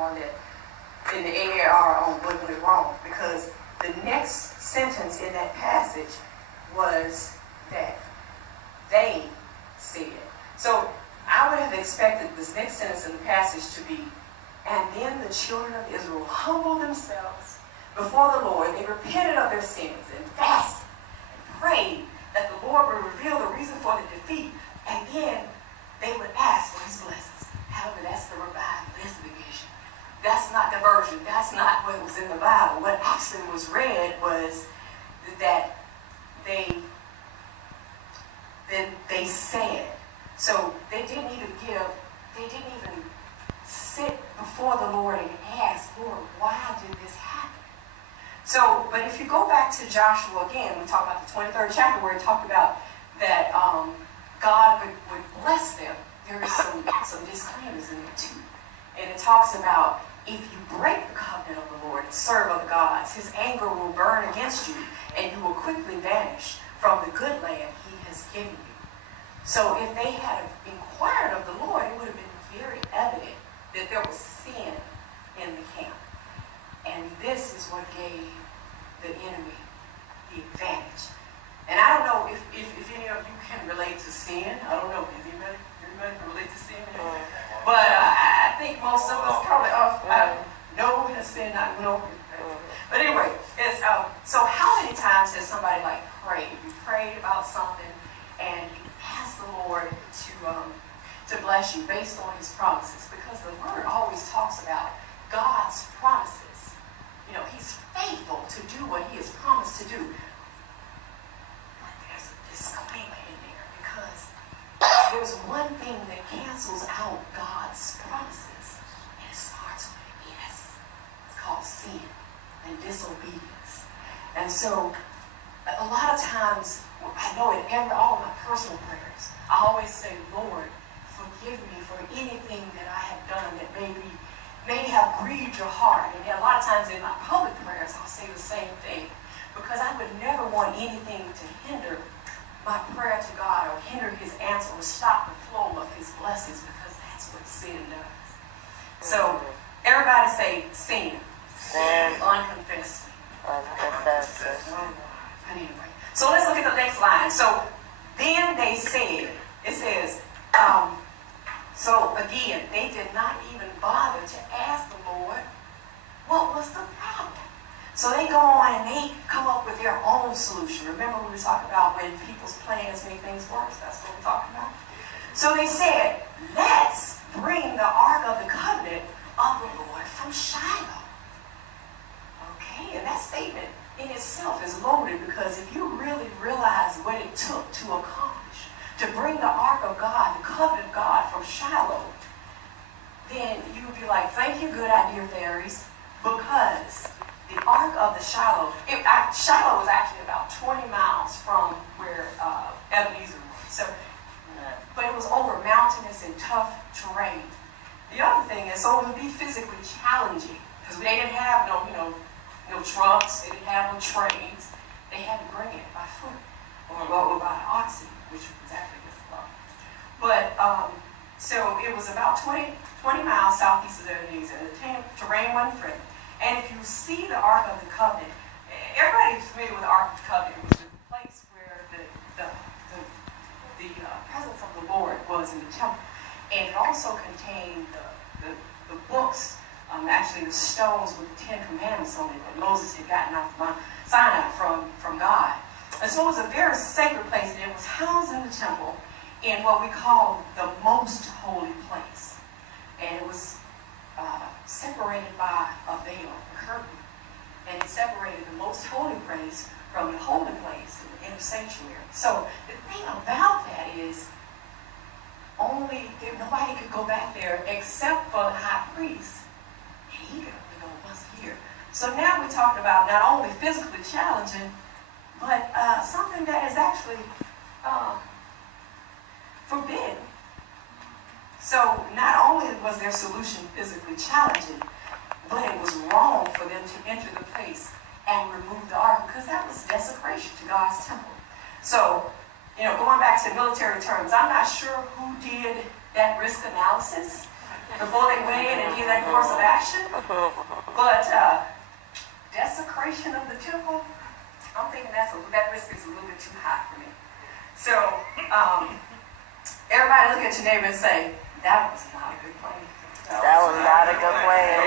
on that, in the AAR on what went wrong, because the next sentence in that passage was that they said. So I would have expected this next sentence in the passage to be, and then the children of Israel humbled themselves before the Lord. They repented of their sins and fasted and prayed that the Lord would reveal the reason for the defeat, and then they would ask for his blessings. However, that's the revised version. That's not the version. That's not what was in the Bible. What actually was read was that they said. So they didn't even sit before the Lord and ask, Lord, why did this happen? So, but if you go back to Joshua again, we talk about the 23rd chapter where it talked about that God would bless them. There is some disclaimers in there too. And it talks about if you break the covenant of the Lord and serve other gods, his anger will burn against you and you will quickly vanish from the good land he has given you. So if they had inquired of the Lord, it would have been very evident that there was sin in the camp. And this is what gave the enemy the advantage. And I don't know if any of you can relate to sin. I don't know. Does anybody can relate to sin? But I think most of us probably know has sin, not know. But anyway, it's so how many times has somebody like prayed? You prayed about something and you asked the Lord to bless you based on his promises, because the word always talks about God's promises. You know, he's faithful to do what he has promised to do. But there's a disclaimer in there, because there's one thing that cancels out God's promises, and it starts with an S. It's called sin and disobedience. And so a lot of times, I know in all of my personal prayers, I always say, Lord, forgive me for anything that I have done that may have grieved your heart. And a lot of times in my public prayers, I'll say the same thing, because I would never want anything to hinder my prayer to God or hinder his answer or stop the flow of his blessings, because that's what sin does. So everybody say sin. Sin. Unconfessed. Unconfessed. But anyway, so let's look at the next line. So then they said, it says, so again, they did not even bother to ask the Lord what was the problem. So they go on and they come up with their own solution. Remember we were talking about when people's plans make things worse? That's what we're talking about. So they said, let's bring the Ark of the Covenant of the Lord from Shiloh. Okay, and that statement in itself is loaded, because if you really realize what it took to accomplish, to bring the Ark of God, the covenant of God from Shiloh, then you would be like, thank you, good idea, fairies, because the Ark of the Shiloh, Shiloh was actually about 20 miles from where Ebenezer was. So, but it was over mountainous and tough terrain. The other thing is, so it would be physically challenging, because they didn't have no trucks, they didn't have no trains. They had to bring it by foot or by oxen, which was actually just slow. But so it was about 20 miles southeast of Ebenezer, and the terrain wasn't friendly. And if you see the Ark of the Covenant, everybody's familiar with the Ark of the Covenant. It was the place where the presence of the Lord was in the temple. And it also contained the books, actually the stones with the 10 Commandments on it that Moses had gotten off Mount Sinai from God. And so it was a very sacred place, and it was housed in the temple in what we call the most holy place. And it was separated by a veil, a curtain. And it separated the most holy place from the holy place in the sanctuary. So the thing about that is nobody could go back there except for the high priest. And he could only go once a year. So now we're talking about not only physically challenging, but something that is actually forbidden. So not only was their solution physically challenging, but it was wrong for them to enter the place and remove the ark, because that was desecration to God's temple. So, going back to military terms, I'm not sure who did that risk analysis before they went in and continue that course of action. But desecration of the temple, I'm thinking that risk is a little bit too high for me. So everybody look at your neighbor and say, that was not a good plan. That was not a good plan.